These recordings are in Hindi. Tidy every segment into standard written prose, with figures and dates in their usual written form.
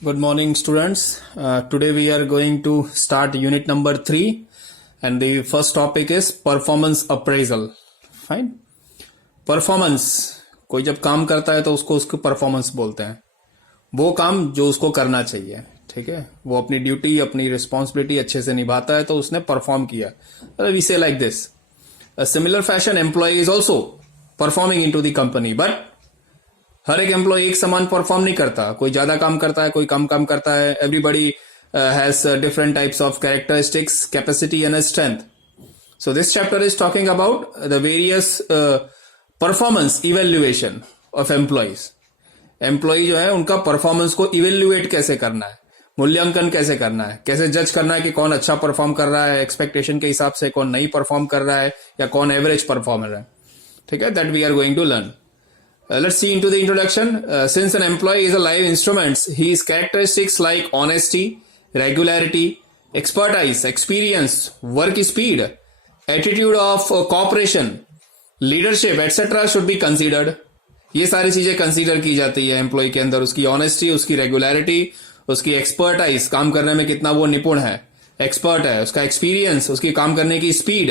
Good morning, students. Today we are going to start unit number 3, and the first topic is performance appraisal. Fine. Performance, कोई जब काम करता है तो उसको उसको परफॉर्मेंस बोलते हैं. वो काम जो उसको करना चाहिए, ठीक है, वो अपनी ड्यूटी अपनी रिस्पॉन्सिबिलिटी अच्छे से निभाता है तो उसने परफॉर्म किया. वी से like this. A similar fashion, employee is also performing into the company, but हर एक एम्प्लॉय एक समान परफॉर्म नहीं करता. कोई ज्यादा काम करता है, कोई कम काम करता है. Everybody has different types of characteristics, capacity and strength. So this chapter is talking about the various performance evaluation of employees. Employee जो है उनका परफॉर्मेंस को इवेल्युएट कैसे करना है, मूल्यांकन कैसे करना है, कैसे जज करना है कि कौन अच्छा परफॉर्म कर रहा है एक्सपेक्टेशन के हिसाब से, कौन नहीं परफॉर्म कर रहा है या कौन एवरेज परफॉर्मर है. ठीक है, that we are going to learn. Let's see into the introduction. Since an employee is a live instrument, his characteristics like honesty, regularity, expertise, experience, work speed, attitude of cooperation, leadership, etc. should be considered. ये सारी चीजें कंसीडर की जाती है एम्प्लॉय के अंदर. उसकी ऑनेस्टी, उसकी रेगुलरिटी, उसकी एक्सपर्टाइज, काम करने में कितना वो निपुण है, एक्सपर्ट है, उसका एक्सपीरियंस, उसकी काम करने की स्पीड,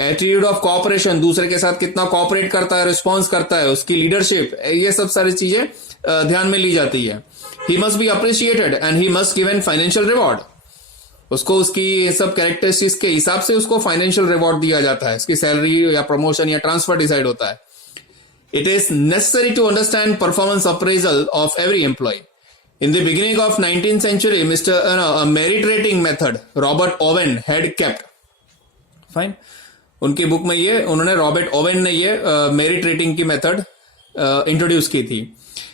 एटीट्यूड ऑफ कोऑपरेशन, दूसरे के साथ कितना कोऑपरेट करता है, रिस्पॉन्स करता है, उसकी लीडरशिप, ये सब सारी चीजें ध्यान में ली जाती है. He must be appreciated and he must given financial reward. उसको उसकी ये सब कैरेक्टरिस्टिक्स के हिसाब से उसको फाइनेंशियल रिवॉर्ड दिया जाता है. उसकी सैलरी या प्रमोशन या ट्रांसफर डिसाइड होता है. It is necessary to understand performance appraisal of every employee. In the beginning of 19th century, a merit rating method Robert Owen had kept. Fine. उनकी बुक में ये उन्होंने रॉबर्ट ओवेन ने ये मेरिट रेटिंग की मेथड इंट्रोड्यूस की थी.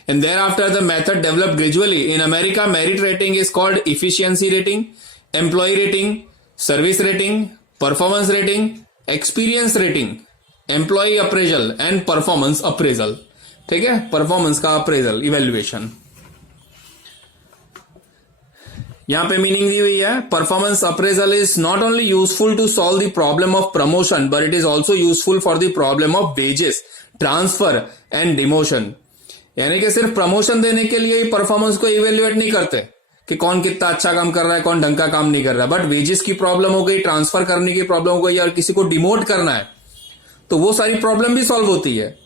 And thereafter the method develop gradually. In America merit rating is called efficiency rating, employee rating, service rating, performance rating, experience rating, employee appraisal and performance appraisal. ठीक है, परफॉर्मेंस का अप्रेजल, इवेल्युएशन. यहां पे मीनिंग दी हुई है. Performance appraisal is not only useful to solve the problem of promotion but it is also useful for the problem of wages, transfer and demotion. यानी कि सिर्फ प्रमोशन देने के लिए ही परफॉर्मेंस को इवेल्युएट नहीं करते कि कौन कितना अच्छा काम कर रहा है, कौन ढंग का काम नहीं कर रहा है. बट वेजेस की प्रॉब्लम हो गई, ट्रांसफर करने की प्रॉब्लम हो गई, और किसी को डिमोट करना है तो वो सारी प्रॉब्लम भी सॉल्व होती है.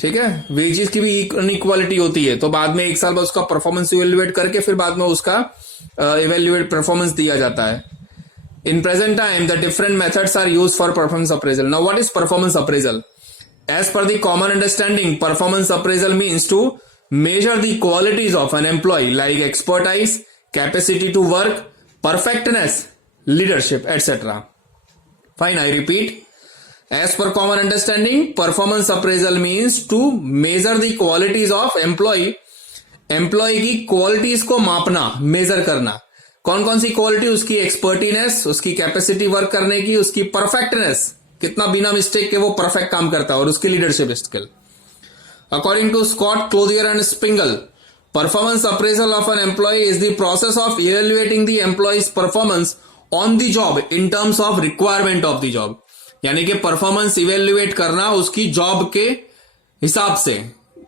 ठीक है, वेजेस की भी इनइक्वालिटी होती है तो बाद में एक साल बाद उसका परफॉर्मेंस इवेल्युएट करके फिर बाद में उसका इवेल्युएट परफॉर्मेंस दिया जाता है. In present time the different methods are used for performance appraisal. Now what is performance appraisal? As per the common understanding, performance appraisal means to measure the qualities of an employee like expertise, capacity to work, perfectness, leadership, etcetera. Fine, I repeat. As per common understanding, performance appraisal means to measure the qualities of employee. Employee की क्वालिटीज को मापना, मेजर करना. कौन कौन सी क्वालिटी? उसकी एक्सपर्टीनेस, उसकी कैपेसिटी वर्क करने की, उसकी परफेक्टनेस, कितना बिना मिस्टेक के वो परफेक्ट काम करता है, और उसकी leadership skill. According to Scott, Clothier and Spriegel, performance appraisal of an employee is the process of evaluating the employee's performance on the job in terms of requirement of the job. यानी कि परफॉर्मेंस इवेल्युएट करना उसकी जॉब के हिसाब से,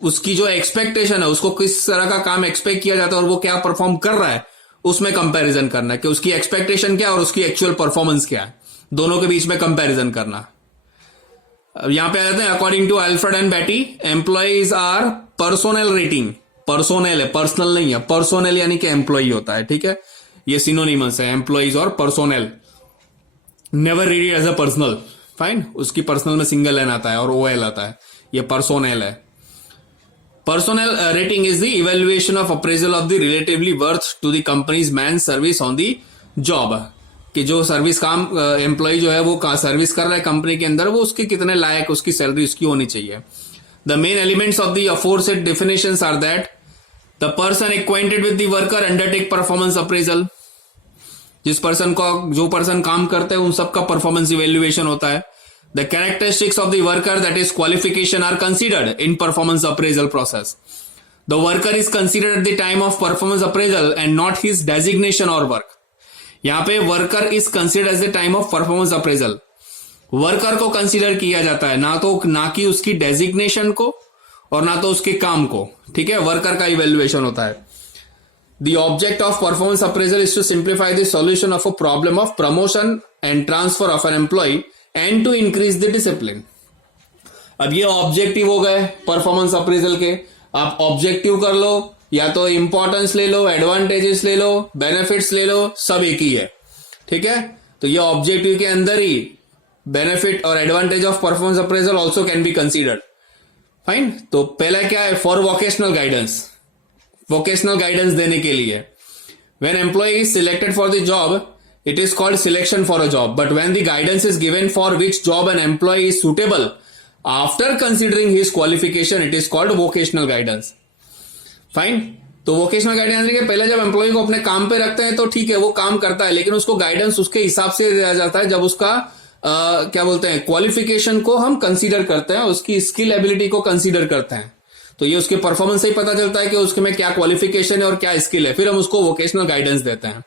उसकी जो एक्सपेक्टेशन है, उसको किस तरह का काम एक्सपेक्ट किया जाता है और वो क्या परफॉर्म कर रहा है, उसमें कंपैरिजन करना कि उसकी एक्सपेक्टेशन क्या और उसकी एक्चुअल परफॉर्मेंस क्या है, दोनों के बीच में कंपैरिजन करना. यहां पे आ जाते हैं. According to Alfred and Betty, employees are personnel rating. Personnel है, पर्सनल नहीं है. पर्सोनल यानी कि एम्प्लॉय होता है. ठीक है, ये सिनोनिमस है, एम्प्लॉयज और personnel. Never read it as a personal. Fine, उसकी पर्सनल में सिंगल एन आता है और ओ एल आता है. ये पर्सोनल है. Personnel rating is the evaluation of appraisal of the relatively worth to the company's man service on the job. कि जो सर्विस काम एम्प्लॉय जो है वो सर्विस कर रहा है कंपनी के अंदर, वो उसके कितने लायक, उसकी सैलरी उसकी होनी चाहिए. The main elements of the aforesaid definitions are that the person acquainted with the worker undertake performance appraisal. जिस पर्सन को, जो पर्सन काम करते हैं उन सबका परफॉर्मेंस इवेल्युएशन होता है. The characteristics of the worker, that is qualification, are considered in performance appraisal process. The worker is considered at the time of performance appraisal and not his designation और वर्क. यहां पे worker is considered at the time of performance appraisal. Worker को कंसिडर किया जाता है, ना कि उसकी डेजिग्नेशन को और ना तो उसके काम को. ठीक है, वर्कर का इवेल्युएशन होता है. The object of performance appraisal is to simplify the solution of a problem of promotion and transfer of an employee and to increase the discipline. अब ये ऑब्जेक्टिव हो गए परफॉर्मेंस अप्रेजल के. आप ऑब्जेक्टिव कर लो या तो इंपॉर्टेंस ले लो, एडवांटेजेस ले लो, बेनिफिट्स ले लो, सब एक ही है. ठीक है, तो ये ऑब्जेक्टिव के अंदर ही बेनिफिट और advantage of performance appraisal also can be considered. Fine. तो पहला क्या है, for vocational guidance. Vocational guidance देने के लिए when employee is selected for the job it is called selection for a job, but when the guidance is given for which job an employee is suitable after considering his qualification it is called vocational guidance. Fine. तो वोकेशनल गाइडेंस के पहले जब एम्प्लॉय को अपने काम पे रखते हैं तो ठीक है, वो काम करता है, लेकिन उसको गाइडेंस उसके हिसाब से दिया जाता है जब उसका क्या बोलते हैं, क्वालिफिकेशन को हम कंसीडर करते हैं, उसकी स्किल एबिलिटी को कंसीडर करते हैं. तो ये उसके परफॉर्मेंस से ही पता चलता है कि उसके में क्या क्वालिफिकेशन है और क्या स्किल है, फिर हम उसको वोकेशनल गाइडेंस देते हैं.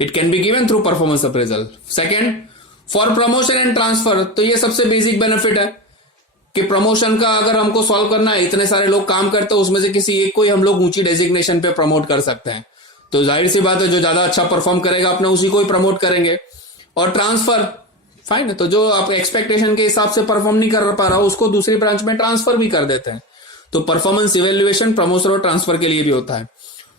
It can be given through performance appraisal. Second, for promotion and transfer. तो ये सबसे बेसिक बेनिफिट है कि प्रमोशन का अगर हमको सॉल्व करना है, इतने सारे लोग काम करते हैं, उसमें से किसी एक को ही हम लोग ऊंची डेजिग्नेशन पे प्रमोट कर सकते हैं. तो जाहिर सी बात है जो ज्यादा अच्छा परफॉर्म करेगा अपने उसी को ही प्रमोट करेंगे. और ट्रांसफर, फाइन, तो जो आप एक्सपेक्टेशन के हिसाब से परफॉर्म नहीं कर पा रहा हो उसको दूसरी ब्रांच में ट्रांसफर भी कर देते हैं. तो परफॉर्मेंस इवेल्युएशन प्रमोशन और ट्रांसफर के लिए भी होता है.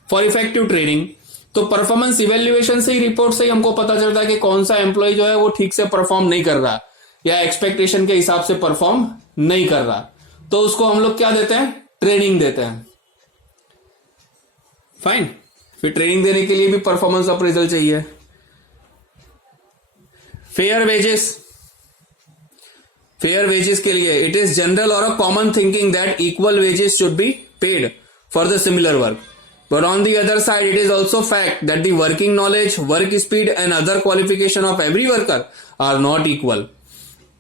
फॉर इफेक्टिव ट्रेनिंग, तो परफॉर्मेंस इवेल्युएशन से ही, रिपोर्ट से ही हमको पता चलता है कि कौन सा एम्प्लॉय जो है वो ठीक से परफॉर्म नहीं कर रहा या एक्सपेक्टेशन के हिसाब से परफॉर्म नहीं कर रहा, तो उसको हम लोग क्या देते हैं, ट्रेनिंग देते हैं. फाइन. फिर ट्रेनिंग देने के लिए भी परफॉर्मेंस अप्रेजल चाहिए. Fair wages. फेयर वेजेस के लिए इट इज जनरल और a common thinking that equal wages should be paid for the similar work, but on the other side it is also fact that the working knowledge, work speed and other qualification of every worker are not equal.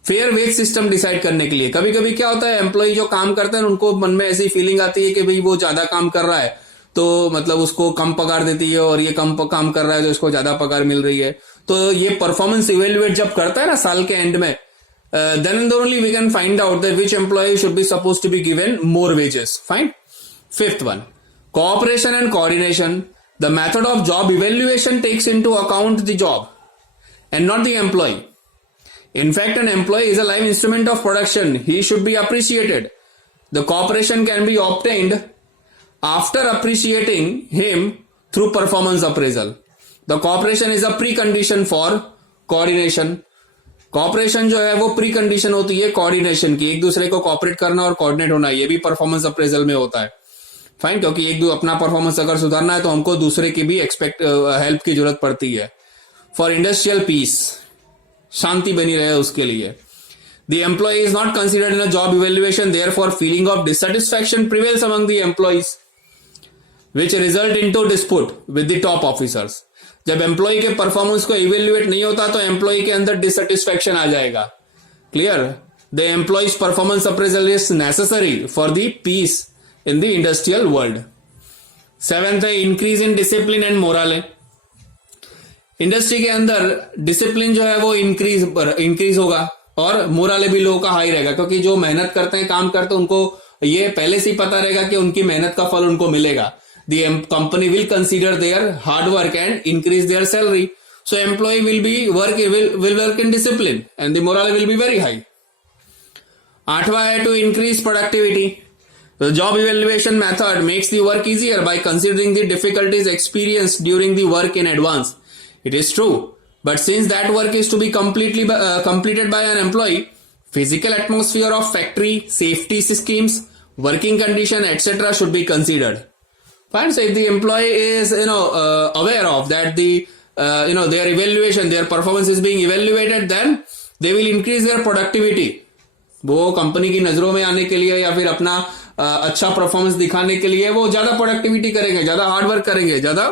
Fair wage system decide करने के लिए कभी कभी क्या होता है, एम्प्लॉय जो काम करते हैं उनको मन में ऐसी फीलिंग आती है कि भाई वो ज्यादा काम कर रहा है तो मतलब उसको कम पगार देती है, और ये कम काम कर रहा है तो इसको ज्यादा पगार मिल रही है. तो ये परफॉर्मेंस इवेल्युएट जब करता है ना साल के एंड में, then and only we can find out that which employee should be supposed to be given more wages. Fine. Fifth one, cooperation and coordination. The method of job evaluation takes into account the job and not the employee. In fact, an employee is a live instrument of production. He should be appreciated. The cooperation can be obtained after appreciating him through performance appraisal. The cooperation is a precondition for coordination. Cooperation जो है वो प्री कंडीशन होती है कोऑर्डिनेशन की, एक दूसरे को कॉपरेट करना और कोऑर्डिनेट होना, ये भी परफॉर्मेंस अप्रेजल में होता है. फाइन. क्योंकि एक अपना परफॉर्मेंस अगर सुधारना है तो हमको दूसरे की भी हेल्प की जरूरत पड़ती है. फॉर इंडस्ट्रियल पीस, शांति बनी रहे उसके लिए. The employee is not considered in a job evaluation, therefore feeling of dissatisfaction prevails among the employees which result into dispute with the top officers. जब एम्प्लॉय के परफॉर्मेंस को इवेल्युएट नहीं होता तो एम्प्लॉय के अंदर डिससेटिस्फैक्शन आ जाएगा. Clear. The employee's performance appraisal is necessary for the peace in the industrial world. Seventh है increase in discipline and morale. Industry के अंदर डिसिप्लिन जो है वो इंक्रीज होगा और मोरल भी लोगों का हाई रहेगा, क्योंकि जो मेहनत करते हैं, काम करते हैं, उनको ये पहले से ही पता रहेगा कि उनकी मेहनत का फल उनको मिलेगा. The company will consider their hard work and increase their salary. So employee will work in discipline and the morale will be very high. 8वां है to increase productivity. The job evaluation method makes the work easier by considering the difficulties experienced during the work in advance. It is true, but since that work is to be completed by an employee, physical atmosphere of factory, safety schemes, working condition, etc. should be considered. Fine. So if the employee is aware of that their evaluation, their performance is being evaluated, then they will increase their productivity. वो कंपनी की नजरों में आने के लिए या फिर अपना अच्छा परफॉर्मेंस दिखाने के लिए वो ज्यादा प्रोडक्टिविटी करेंगे, ज्यादा हार्डवर्क करेंगे, ज्यादा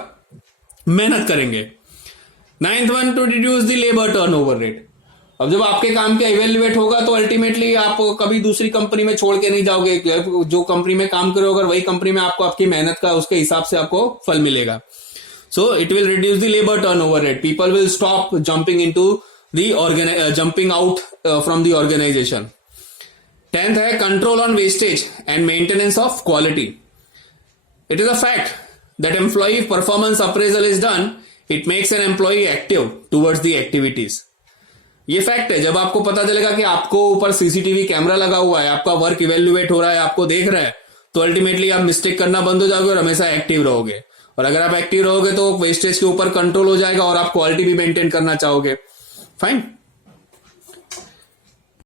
मेहनत करेंगे. 9th one, to reduce the labour turnover rate. अब जब आपके काम का इवेल्युएट होगा तो अल्टीमेटली आप कभी दूसरी कंपनी में छोड़ के नहीं जाओगे. जो कंपनी में काम करोगे वही कंपनी में आपको आपकी मेहनत का उसके हिसाब से आपको फल मिलेगा. So it will reduce the labour turnover rate. People will stop jumping out from the organisation. 10th है control on wastage and maintenance of quality. It is a fact that employee performance appraisal is done, it makes an employee active towards the activities. ये फैक्ट है, जब आपको पता चलेगा कि आपको ऊपर सीसीटीवी कैमरा लगा हुआ है, आपका वर्क इवेल्युएट हो रहा है, आपको देख रहा है, तो अल्टीमेटली आप मिस्टेक करना बंद हो जाओगे और हमेशा एक्टिव रहोगे। और अगर आप एक्टिव रहोगे तो वेस्टेज के ऊपर कंट्रोल हो जाएगा और आप क्वालिटी भी मेंटेन करना चाहोगे। फाइन।